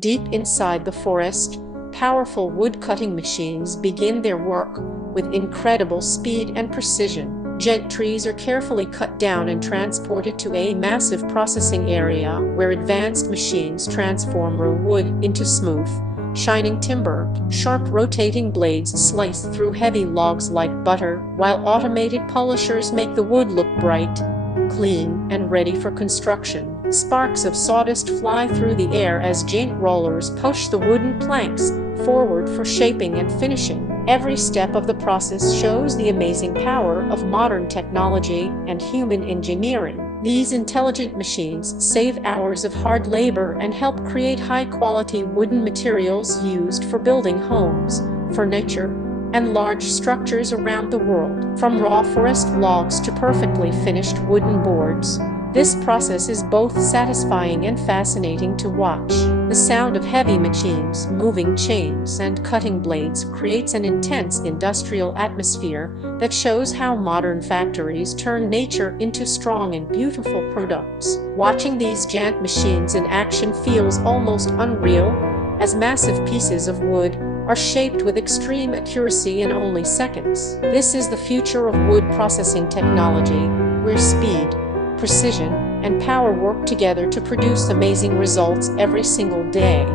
Deep inside the forest, powerful wood-cutting machines begin their work with incredible speed and precision. Giant trees are carefully cut down and transported to a massive processing area where advanced machines transform raw wood into smooth, shining timber. Sharp rotating blades slice through heavy logs like butter, while automated polishers make the wood look bright, clean, and ready for construction. Sparks of sawdust fly through the air as giant rollers push the wooden planks forward for shaping and finishing. Every step of the process shows the amazing power of modern technology and human engineering. These intelligent machines save hours of hard labor and help create high-quality wooden materials used for building homes, furniture, and large structures around the world. From raw forest logs to perfectly finished wooden boards, this process is both satisfying and fascinating to watch. The sound of heavy machines, moving chains, and cutting blades creates an intense industrial atmosphere that shows how modern factories turn nature into strong and beautiful products. Watching these giant machines in action feels almost unreal, as massive pieces of wood are shaped with extreme accuracy in only seconds. This is the future of wood processing technology, where speed, precision, and power work together to produce amazing results every single day.